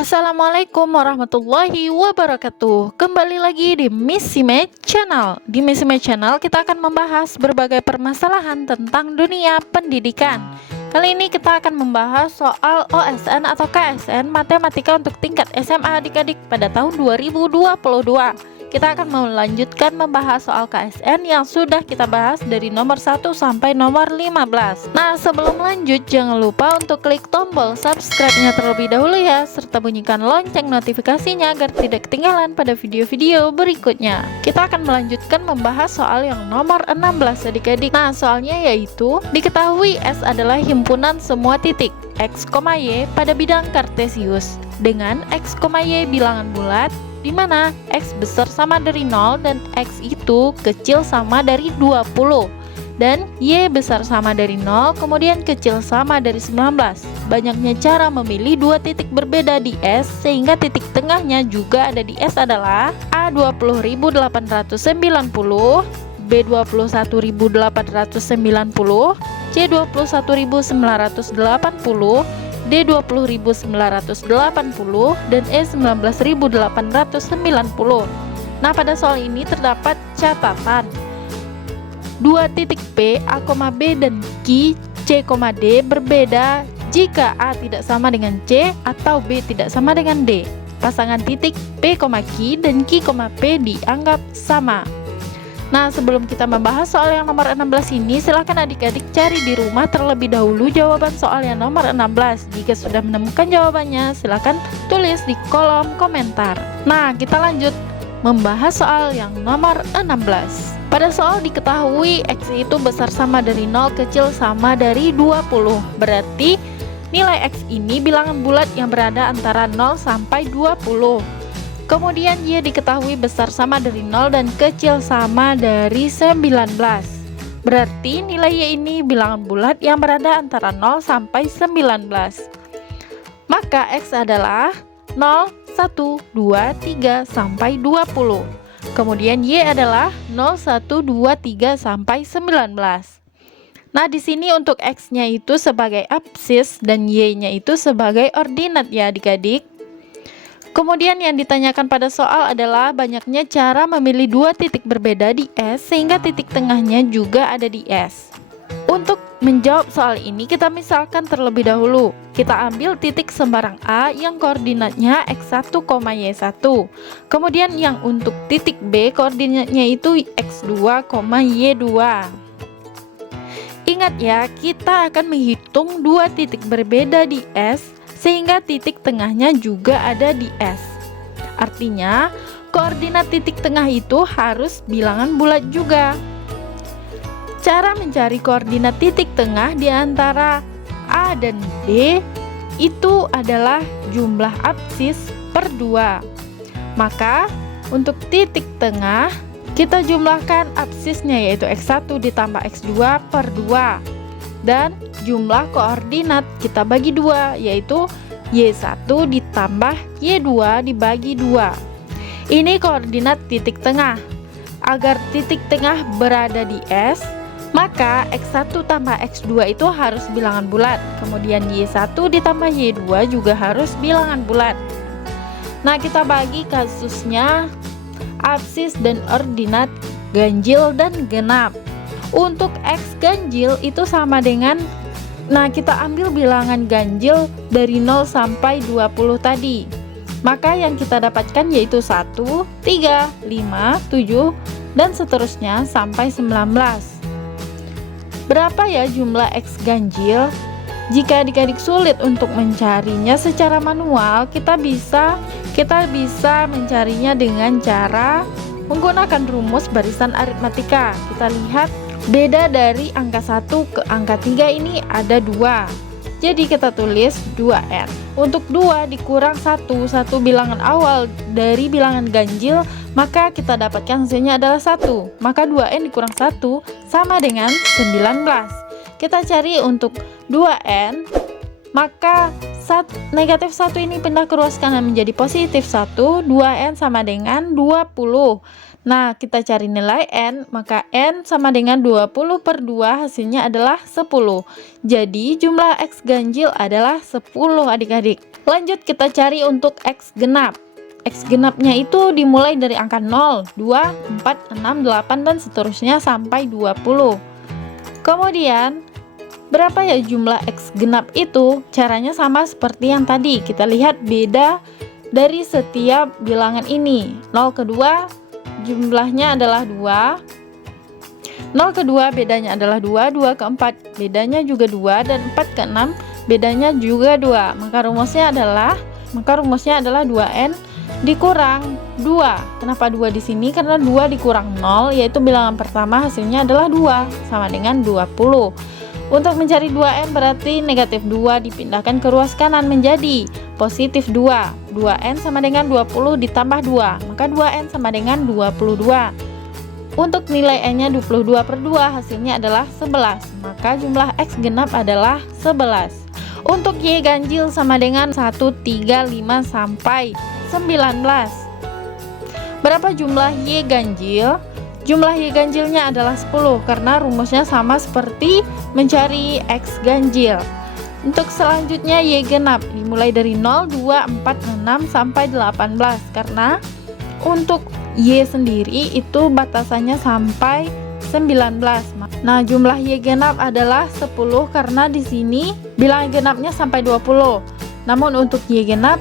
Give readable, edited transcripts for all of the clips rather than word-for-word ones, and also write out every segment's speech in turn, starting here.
Assalamualaikum warahmatullahi wabarakatuh. Kembali lagi di Miss Sime Channel. Di Miss Sime Channel kita akan membahas berbagai permasalahan tentang dunia pendidikan. Kali ini kita akan membahas soal OSN atau KSN Matematika untuk tingkat SMA adik-adik pada tahun 2022. Kita akan melanjutkan membahas soal KSN yang sudah kita bahas dari nomor 1 sampai nomor 15. Nah, sebelum lanjut jangan lupa untuk klik tombol subscribe-nya terlebih dahulu ya, serta bunyikan lonceng notifikasinya agar tidak ketinggalan pada video-video berikutnya. Kita akan melanjutkan membahas soal yang nomor 16 adik-adik. Nah, soalnya yaitu diketahui S adalah himpunan semua titik X, Y pada bidang kartesius dengan X, Y bilangan bulat di mana X besar sama dari 0 dan X itu kecil sama dari 20 dan Y besar sama dari 0 kemudian kecil sama dari 19. Banyaknya cara memilih dua titik berbeda di S sehingga titik tengahnya juga ada di S adalah A 20.890, B 21.890, C 21.980, D 20.980 dan E 19.890. Nah, pada soal ini terdapat catatan. Dua titik P, A, B dan Q, C, D berbeda jika A tidak sama dengan C atau B tidak sama dengan D. Pasangan titik P, Q dan Q, P dianggap sama. Nah, sebelum kita membahas soal yang nomor 16 ini, silahkan adik-adik cari di rumah terlebih dahulu jawaban soal yang nomor 16. Jika sudah menemukan jawabannya, silahkan tulis di kolom komentar. Nah, kita lanjut membahas soal yang nomor 16. Pada soal diketahui X itu besar sama dari 0, kecil sama dari 20. Berarti nilai X ini bilangan bulat yang berada antara 0 sampai 20. Kemudian Y diketahui besar sama dari 0 dan kecil sama dari 19. Berarti nilai Y ini bilangan bulat yang berada antara 0 sampai 19. Maka X adalah 0, 1, 2, 3 sampai 20. Kemudian Y adalah 0, 1, 2, 3 sampai 19. Nah, di sini untuk X-nya itu sebagai absis dan Y-nya itu sebagai ordinat ya adik-adik. Kemudian yang ditanyakan pada soal adalah banyaknya cara memilih dua titik berbeda di S sehingga titik tengahnya juga ada di S. Untuk menjawab soal ini kita misalkan terlebih dahulu. Kita ambil titik sembarang A yang koordinatnya X1, Y1. Kemudian yang untuk titik B koordinatnya itu X2, Y2. Ingat ya, kita akan menghitung dua titik berbeda di S sehingga titik tengahnya juga ada di S. Artinya, koordinat titik tengah itu harus bilangan bulat juga. Cara mencari koordinat titik tengah di antara A dan B itu adalah jumlah absis per 2. Maka, untuk titik tengah, kita jumlahkan absisnya yaitu X1 ditambah X2 per 2. Dan jumlah koordinat kita bagi 2 yaitu Y1 ditambah Y2 dibagi 2. Ini koordinat titik tengah. Agar titik tengah berada di S, maka X1 tambah X2 itu harus bilangan bulat. Kemudian Y1 ditambah Y2 juga harus bilangan bulat. Nah, kita bagi kasusnya absis dan ordinat ganjil dan genap. Untuk X ganjil itu sama dengan, nah kita ambil bilangan ganjil dari 0 sampai 20 tadi. Maka yang kita dapatkan yaitu 1, 3, 5, 7, dan seterusnya sampai 19. Berapa ya jumlah X ganjil? Jika adik-adik sulit untuk mencarinya secara manual, kita bisa mencarinya dengan cara menggunakan rumus barisan aritmatika. Kita lihat beda dari angka 1 ke angka 3 ini ada 2. Jadi kita tulis 2n. Untuk 2 dikurang 1 bilangan awal dari bilangan ganjil, maka kita dapatkan hasilnya adalah 1. Maka 2n dikurang 1 sama dengan 19. Kita cari untuk 2n, maka negatif 1 ini pindah ke ruas kanan menjadi positif 1, 2n sama dengan 20. Nah, kita cari nilai N, maka N sama dengan 20 per 2, hasilnya adalah 10. Jadi, jumlah X ganjil adalah 10 adik-adik. Lanjut kita cari untuk X genap. X genapnya itu dimulai dari angka 0, 2, 4, 6, 8, dan seterusnya sampai 20. Kemudian, berapa ya jumlah X genap itu? Caranya sama seperti yang tadi. Kita lihat beda dari setiap bilangan ini. 0 ke 2 jumlahnya adalah 2, 0 ke 2 bedanya adalah 2, 2 ke 4 bedanya juga 2, dan 4 ke 6 bedanya juga 2. Maka rumusnya adalah 2N dikurang 2. Kenapa 2 di sini? Karena 2 dikurang 0, yaitu bilangan pertama, hasilnya adalah 2, sama dengan 20. Untuk mencari 2N berarti negatif 2 dipindahkan ke ruas kanan menjadi positif 2. 2N sama dengan 20 ditambah 2, maka 2N sama dengan 22. Untuk nilai N-nya 22 per 2, hasilnya adalah 11. Maka jumlah X genap adalah 11. Untuk Y ganjil sama dengan 1, 3, 5, sampai 19. Berapa jumlah Y ganjil? Jumlah Y ganjilnya adalah 10 karena rumusnya sama seperti mencari X ganjil. Untuk selanjutnya Y genap dimulai dari 0, 2, 4, 6 sampai 18 karena untuk Y sendiri itu batasannya sampai 19. Nah, jumlah Y genap adalah 10 karena di sini bilangan genapnya sampai 20. Namun untuk Y genap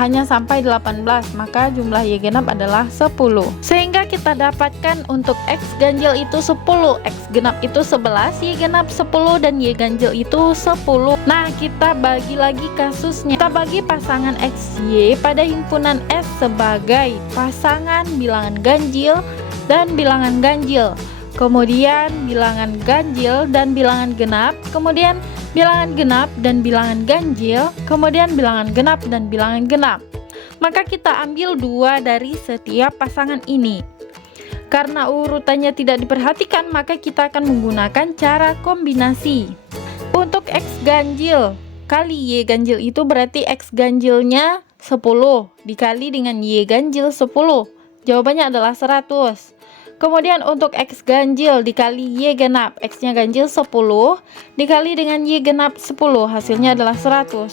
hanya sampai 18, maka jumlah Y genap adalah 10. Sehingga kita dapatkan untuk X ganjil itu 10, X genap itu 11, Y genap 10, dan Y ganjil itu 10. Nah, kita bagi lagi kasusnya. Kita bagi pasangan X, Y pada himpunan S sebagai pasangan bilangan ganjil dan bilangan ganjil. Kemudian bilangan ganjil dan bilangan genap, kemudian bilangan genap dan bilangan ganjil, kemudian bilangan genap dan bilangan genap. Maka kita ambil 2 dari setiap pasangan ini. Karena urutannya tidak diperhatikan, maka kita akan menggunakan cara kombinasi. Untuk X ganjil kali Y ganjil itu berarti X ganjilnya 10 dikali dengan Y ganjil 10. Jawabannya adalah 100. Kemudian untuk X ganjil dikali Y genap, X-nya ganjil 10 dikali dengan Y genap 10, hasilnya adalah 100.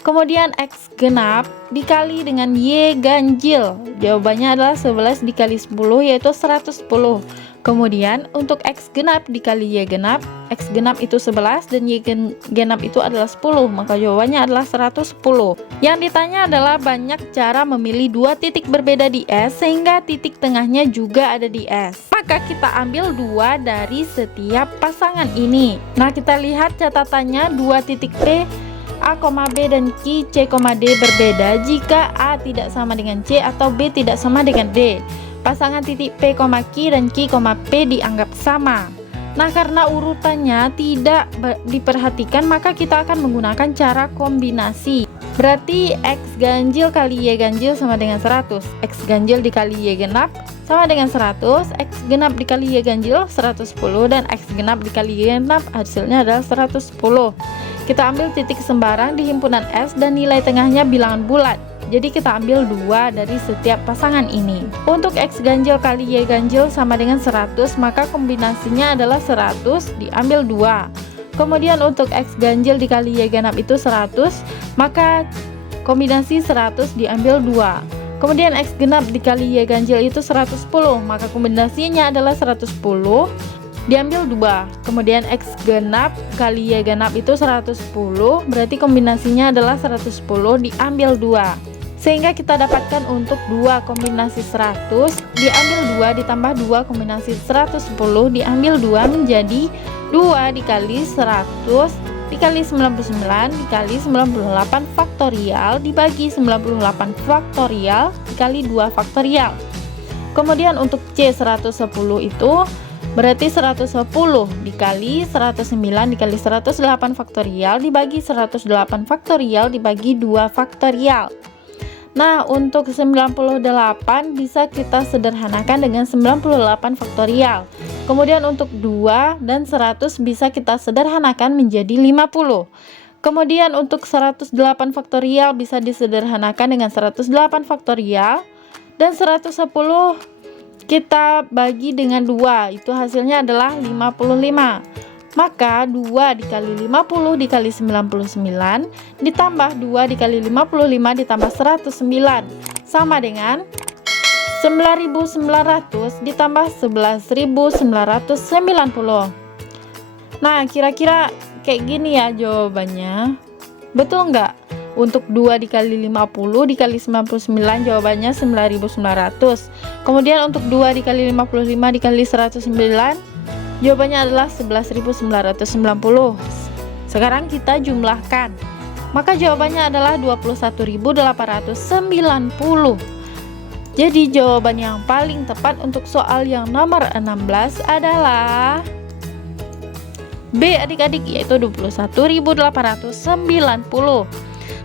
Kemudian X genap dikali dengan Y ganjil, jawabannya adalah 11 dikali 10, yaitu 110. Kemudian untuk X genap dikali Y genap, X genap itu 11 dan Y genap itu adalah 10, maka jawabannya adalah 110. Yang ditanya adalah banyak cara memilih 2 titik berbeda di S sehingga titik tengahnya juga ada di S. Maka kita ambil 2 dari setiap pasangan ini. Nah, kita lihat catatannya, 2 titik P, A, B, dan Q, C, D berbeda jika A tidak sama dengan C atau B tidak sama dengan D. Pasangan titik P, Q, dan Q, P dianggap sama. Nah, karena urutannya tidak diperhatikan, maka kita akan menggunakan cara kombinasi. Berarti X ganjil kali Y ganjil sama dengan 100. X ganjil dikali Y genap sama dengan 100. X genap dikali Y ganjil 110, dan X genap dikali Y genap hasilnya adalah 110. Kita ambil titik sembarang di himpunan S dan nilai tengahnya bilangan bulat. Jadi kita ambil 2 dari setiap pasangan ini. Untuk X ganjil kali Y ganjil sama dengan 100, maka kombinasinya adalah 100 diambil 2. Kemudian untuk X ganjil dikali Y genap itu 100, maka kombinasi 100 diambil 2. Kemudian X genap dikali Y ganjil itu 110, maka kombinasinya adalah 110 diambil 2. Kemudian X genap kali Y genap itu 110, berarti kombinasinya adalah 110 diambil 2. Sehingga kita dapatkan untuk 2 kombinasi 100 diambil 2 ditambah 2 kombinasi 110 diambil 2 menjadi 2 dikali 100 dikali 99 dikali 98 faktorial dibagi 98 faktorial dikali 2 faktorial. Kemudian untuk C 110 itu berarti 110 dikali 109 dikali 108 faktorial dibagi 108 faktorial dibagi 2 faktorial. Nah, untuk 98 bisa kita sederhanakan dengan 98 faktorial. Kemudian untuk 2 dan 100 bisa kita sederhanakan menjadi 50. Kemudian untuk 108 faktorial bisa disederhanakan dengan 108 faktorial. Dan 110 kita bagi dengan 2, itu hasilnya adalah 55. Maka 2 dikali 50 dikali 99 ditambah 2 dikali 55 ditambah 109 sama dengan 9.900 ditambah 11.990. Nah, kira-kira kayak gini ya jawabannya. Betul nggak? Untuk 2 dikali 50 dikali 99 jawabannya 9.900. Kemudian untuk 2 dikali 55 dikali 109 jawabannya adalah 11.990. Sekarang kita jumlahkan. Maka jawabannya adalah 21.890. Jadi jawaban yang paling tepat untuk soal yang nomor 16 adalah B adik-adik, yaitu 21.890.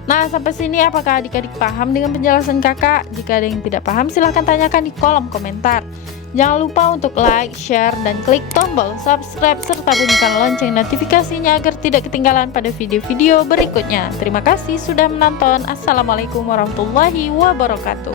Nah, sampai sini apakah adik-adik paham dengan penjelasan kakak? Jika ada yang tidak paham silahkan tanyakan di kolom komentar. Jangan lupa untuk like, share, dan klik tombol subscribe serta bunyikan lonceng notifikasinya agar tidak ketinggalan pada video-video berikutnya. Terima kasih sudah menonton. Assalamualaikum warahmatullahi wabarakatuh.